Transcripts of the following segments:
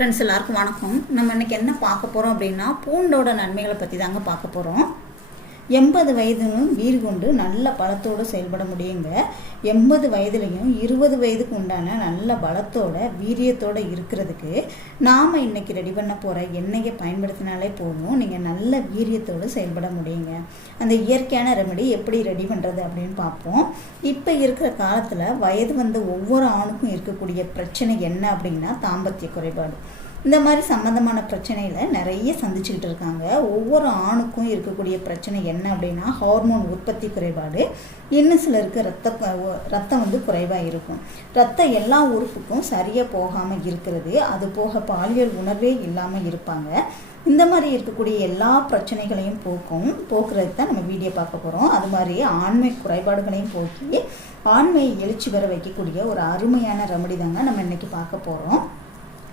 Friends எல்லாருக்கும் வணக்கம். நம்ம இன்றைக்கி என்ன பார்க்க போகிறோம் அப்படின்னா, பூண்டோட நன்மைகளை பற்றி தாங்க பார்க்க போகிறோம். 80 வயதுன்னு வீறு கொண்டு நல்ல பலத்தோடு செயல்பட முடியுங்க. 80 வயதுலையும் 20 வயதுக்கு உண்டான நல்ல பலத்தோட வீரியத்தோடு இருக்கிறதுக்கு நாம் இன்றைக்கி ரெடி பண்ண போகிற எண்ணெயை பயன்படுத்தினாலே போதும், நீங்கள் நல்ல வீரியத்தோடு செயல்பட முடியுங்க. அந்த இயற்கையான ரெமெடி எப்படி ரெடி பண்ணுறது அப்படின்னு பார்ப்போம். இப்போ இருக்கிற காலத்தில் வயது வந்த ஒவ்வொரு ஆணுக்கும் இருக்கக்கூடிய பிரச்சனை என்ன அப்படின்னா தாம்பத்திய குறைபாடு. இந்த மாதிரி சம்மந்தமான பிரச்சனையில் நிறைய சந்திச்சுக்கிட்டு இருக்காங்க. ஒவ்வொரு ஆணுக்கும் இருக்கக்கூடிய பிரச்சனை என்ன அப்படின்னா ஹார்மோன் உற்பத்தி குறைபாடு. இன்னும் சிலருக்கு ரத்தம் குறைவாக இருக்கும். ரத்தம் எல்லா உறுப்புக்கும் சரியாக போகாமல் இருக்கிறது. அது போக பாலியல் உணர்வே இல்லாமல் இருப்பாங்க. இந்த மாதிரி இருக்கக்கூடிய எல்லா பிரச்சனைகளையும் போக்குறதுக்கு தான் நம்ம வீடியோ பார்க்க போகிறோம். அது மாதிரி ஆண்மை குறைபாடுகளையும் போக்கி ஆண்மையை எழுச்சி பெற வைக்கக்கூடிய ஒரு அருமையான ரெமடி தாங்க நம்ம இன்னைக்கு பார்க்க போகிறோம்.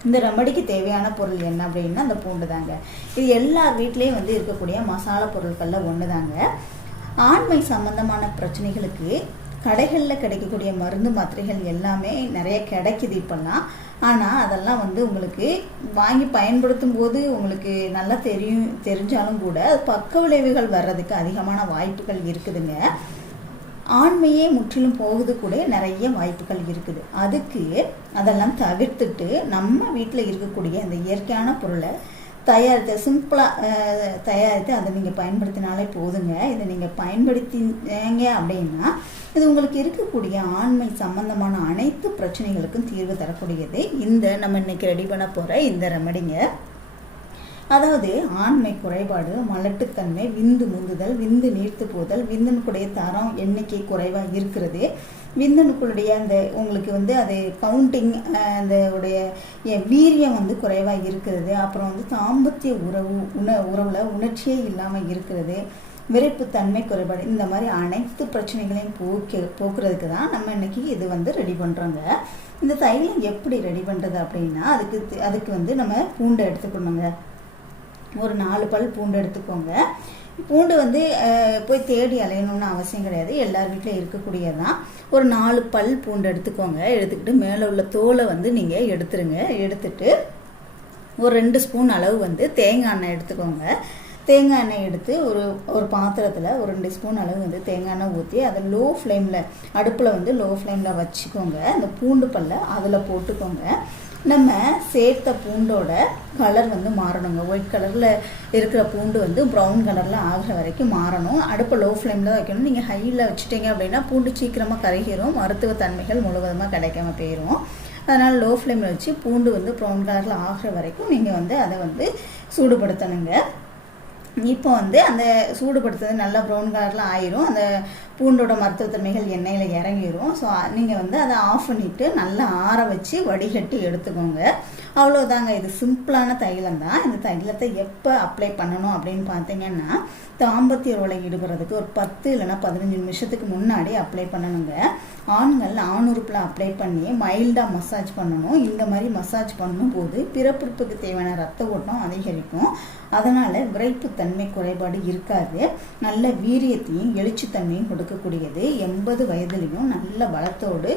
இந்த ரெமடிக்கு தேவையான பொருள் என்ன அப்படின்னா அந்த பூண்டு தாங்க. இது எல்லார் வீட்லேயும் இருக்கக்கூடிய மசாலா பொருட்களில் ஒன்று தாங்க. ஆண்மை சம்பந்தமான பிரச்சனைகளுக்கு கடைகளில் கிடைக்கக்கூடிய மருந்து மாத்திரைகள் எல்லாமே நிறைய கிடைக்குது இப்போல்லாம். ஆனால் அதெல்லாம் உங்களுக்கு வாங்கி பயன்படுத்தும் போது உங்களுக்கு நல்லா தெரிஞ்சாலும் கூட பக்க விளைவுகள் வர்றதுக்கு அதிகமான வாய்ப்புகள் இருக்குதுங்க. ஆண்மையே முற்றிலும் போகுது கூட நிறைய வாய்ப்புகள் இருக்குது. அதுக்கு அதெல்லாம் தவிர்த்துட்டு நம்ம வீட்டில் இருக்கக்கூடிய அந்த இயற்கையான பொருளை சிம்பிளாக தயாரித்து அதை நீங்கள் பயன்படுத்தினாலே போதுங்க. இதை நீங்கள் பயன்படுத்திங்க அப்படின்னா இது உங்களுக்கு இருக்கக்கூடிய ஆண்மை சம்பந்தமான அனைத்து பிரச்சனைகளுக்கும் தீர்வு தரக்கூடியது நம்ம இன்னைக்கு ரெடி பண்ண போகிற இந்த ரெமடிங்க. அதாவது ஆண்மை குறைபாடு, மலட்டுத்தன்மை, விந்து முந்துதல், விந்து நீர்த்து போதல், விந்தணுக்குடைய தரம் எண்ணிக்கை குறைவாக இருக்கிறது, விந்தணுக்களுடைய அந்த உங்களுக்கு அது கவுண்டிங் அந்த உடைய வீரியம் குறைவாக இருக்கிறது, அப்புறம் தாம்பத்திய உறவில் உணர்ச்சியே இல்லாமல் இருக்கிறது, விரைப்புத்தன்மை குறைபாடு, இந்த மாதிரி அனைத்து பிரச்சனைகளையும் போக்குறதுக்கு தான் நம்ம இன்னைக்கு இது ரெடி பண்ணுறோங்க. இந்த தைலம் எப்படி ரெடி பண்ணுறது அப்படின்னா அதுக்கு நம்ம பூண்டை எடுத்துக்கணுங்க. ஒரு 4 பல் பூண்டு எடுத்துக்கோங்க. பூண்டு போய் தேடி அலையணும்னு அவசியம் கிடையாது, எல்லார் வீட்டில் இருக்கக்கூடியதான். ஒரு 4 பல் பூண்டு எடுத்துக்கோங்க. எடுத்துக்கிட்டு மேலே உள்ள தோலை நீங்கள் எடுத்துருங்க. எடுத்துட்டு ஒரு 2 ஸ்பூன் அளவு தேங்காய் எண்ணெய் எடுத்துக்கோங்க. தேங்காய் எண்ணெய் எடுத்து ஒரு பாத்திரத்தில் ஒரு 2 ஸ்பூன் அளவு தேங்காய் எண்ணெய் ஊற்றி அதை லோ ஃப்ளேமில் அடுப்பில் லோ ஃப்ளேமில் வச்சுக்கோங்க. அந்த பூண்டு பல்லை அதில் போட்டுக்கோங்க. நம்ம சேர்த்த பூண்டோட கலர் மாறணுங்க. ஒயிட் கலரில் இருக்கிற பூண்டு ப்ரௌன் கலரில் ஆகிற வரைக்கும் மாறணும். அடுப்பை லோ ஃப்ளேமில் தான் வைக்கணும். நீங்கள் ஹையில் வச்சுட்டீங்க அப்படின்னா பூண்டு சீக்கிரமாக கருகிரும், மருத்துவ தன்மைகள் முழுவதுமாக கிடைக்காம போயிடும். அதனால் லோ ஃப்ளேமில் வச்சு பூண்டு ப்ரௌன் கலரில் ஆகிற வரைக்கும் நீங்கள் அதை சூடுபடுத்தணுங்க. இப்போ அந்த சூடுபடுத்துறது நல்லா ப்ரௌன் கலரில் ஆயிரும். அந்த பூண்டோட மருத்துவத்தன்மைகள் எண்ணெயில் இறங்கிடும். ஸோ நீங்கள் அதை ஆஃப் பண்ணிவிட்டு நல்லா ஆற வச்சு வடிகட்டி எடுத்துக்கோங்க. அவ்வளோதாங்க. இது சிம்பிளான தைலம் தான். இந்த தைலத்தை எப்போ அப்ளை பண்ணணும் அப்படின்னு பார்த்தீங்கன்னா தாம்பத்திய உறவில் ஈடுபடுறதுக்கு ஒரு 10 இல்லைன்னா 15 நிமிஷத்துக்கு முன்னாடி அப்ளை பண்ணணுங்க. ஆண்கள் ஆணுறுப்பில் அப்ளை பண்ணி மைல்டாக மசாஜ் பண்ணணும். இந்த மாதிரி மசாஜ் பண்ணும்போது பிறப்புறுப்புக்கு தேவையான ரத்த ஓட்டம் அதிகரிக்கும். அதனால் விரைப்புத்தன்மை குறைபாடு இருக்காது. நல்ல வீரியத்தையும் எழுச்சித்தன்மையும் கொடுக்கக்கூடியது. 80 வயதுலையும் நல்ல பலத்தோடு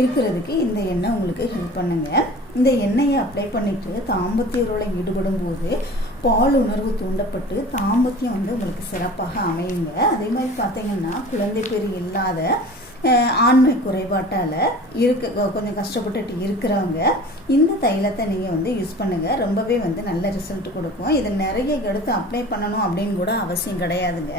இருக்கிறதுக்கு இந்த எண்ணெய் உங்களுக்கு ஹெல்ப் பண்ணுங்க. இந்த எண்ணெயை அப்ளை பண்ணிட்டு தாம்பத்திய உறவில் ஈடுபடும் போது பால் உணர்வு தூண்டப்பட்டு தாம்பத்தியம் உங்களுக்கு சிறப்பாக அமையுங்க. அதே மாதிரி பார்த்தீங்கன்னா குழந்தை பேர் இல்லாத ஆண்மை குறைபாட்டால் கொஞ்சம் கஷ்டப்பட்டுட்டு இருக்கிறவங்க இந்த தைலத்தை நீங்கள் யூஸ் பண்ணுங்கள். ரொம்பவே நல்ல ரிசல்ட் கொடுக்கும். இதை நிறைய எடுத்து அப்ளை பண்ணணும் அப்படின்னு கூட அவசியம் கிடையாதுங்க.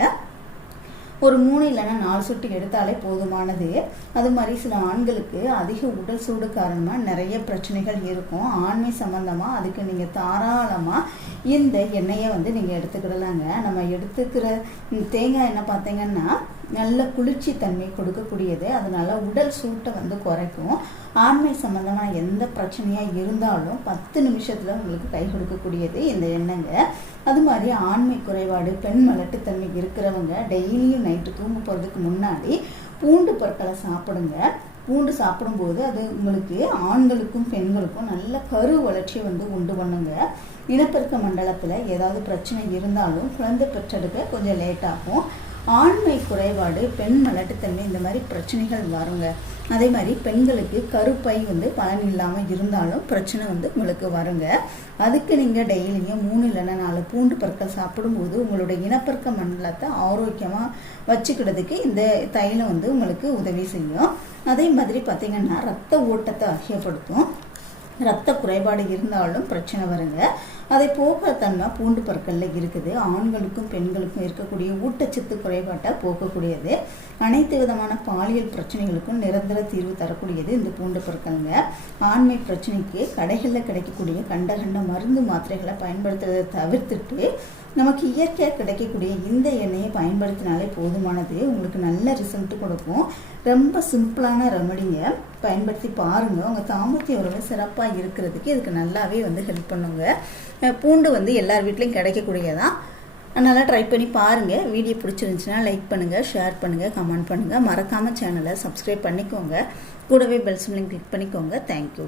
ஒரு 3 இல்லைன்னா 4 சொட்டு எடுத்தாலே போதுமானது. அது மாதிரி சில ஆண்களுக்கு அதிக உடல் சூடு காரணமாக நிறைய பிரச்சனைகள் இருக்கும். ஆண்மை சம்பந்தமாக அதுக்கு நீங்கள் தாராளமாக இந்த எண்ணெயை நீங்கள் எடுத்துக்கிடலாங்க. நம்ம எடுத்துக்கிற தேங்காய் எண்ணெய் பார்த்தீங்கன்னா நல்ல குளிர்ச்சி தன்மை கொடுக்கக்கூடியது. அதனால உடல் சூட்டை குறைக்கும். ஆண்மை சம்பந்தமான எந்த பிரச்சனையாக இருந்தாலும் 10 நிமிஷத்தில் உங்களுக்கு கை கொடுக்கக்கூடியது இந்த எண்ணெய்ங்க. அது மாதிரி ஆண்மை குறைபாடு, பெண் மலட்டுத்தன்மை இருக்கிறவங்க டெய்லியும் நைட்டு தூங்க போகிறதுக்கு முன்னாடி பூண்டு பொருட்களை சாப்பிடுங்க. பூண்டு சாப்பிடும்போது அது உங்களுக்கு ஆண்களுக்கும் பெண்களுக்கும் நல்ல கரு வளர்ச்சியை உண்டு பண்ணுங்க. இனப்பெருக்க மண்டலத்தில் ஏதாவது பிரச்சனை இருந்தாலும் குழந்தை பெற்றெடுக்க கொஞ்சம் லேட் ஆகும். ஆண்மை குறைபாடு, பெண் மலட்டுத்தன்மை, இந்த மாதிரி பிரச்சனைகள் வருங்க. அதே மாதிரி பெண்களுக்கு கருப்பை வந்து பலன் இல்லாமல் இருந்தாலும் பிரச்சனை வந்து உங்களுக்கு வருங்க. அதுக்கு நீங்கள் டெய்லியும் 3 இல்லைன்னா 4 பூண்டு பற்கள் சாப்பிடும்போது உங்களுடைய இனப்பெருக்க மண்டலத்தை ஆரோக்கியமாக வச்சுக்கிறதுக்கு இந்த தைலம் வந்து உங்களுக்கு உதவி செய்யும். அதே மாதிரி பார்த்திங்கன்னா ரத்த ஓட்டத்தை அதிகப்படுத்தும். ரத்த குறைபாடு இருந்தாலும் பிரச்சனை வருங்க. அதை போக்குற தன்மை பூண்டு பற்களில் இருக்குது. ஆண்களுக்கும் பெண்களுக்கும் இருக்கக்கூடிய ஊட்டச்சத்து குறைபாட்டை போக்கக்கூடியது. அனைத்து விதமான பாலியல் பிரச்சனைகளுக்கும் நிரந்தர தீர்வு தரக்கூடியது இந்த பூண்டு பற்கள்ங்க. ஆண்மை பிரச்சனைக்கு கடைகளில் கிடைக்கக்கூடிய கண்ட மருந்து மாத்திரைகளை பயன்படுத்துவதை தவிர்த்துட்டு நமக்கு இயற்கையாக கிடைக்கக்கூடிய இந்த எண்ணெயை பயன்படுத்தினாலே போதுமானது. உங்களுக்கு நல்ல ரிசல்ட் கொடுக்கும். ரொம்ப சிம்பிளான ரெமடிங்க, பயன்படுத்தி பாருங்கள். உங்கள் தாம்பத்திய உறவு சிறப்பாக இருக்கிறதுக்கு இதுக்கு நல்லாவே வந்து ஹெல்ப் பண்ணுங்க. பூண்டு வந்து எல்லார் வீட்லேயும் கிடைக்கக்கூடியதான். அதனால் ட்ரை பண்ணி பாருங்கள். வீடியோ பிடிச்சிருந்துச்சுன்னா லைக் பண்ணுங்கள், ஷேர் பண்ணுங்கள், கமெண்ட் பண்ணுங்கள். மறக்காமல் சேனலை சப்ஸ்கிரைப் பண்ணிக்கோங்க. கூடவே பெல் சிம்லையும் கிளிக் பண்ணிக்கோங்க. தேங்க்யூ.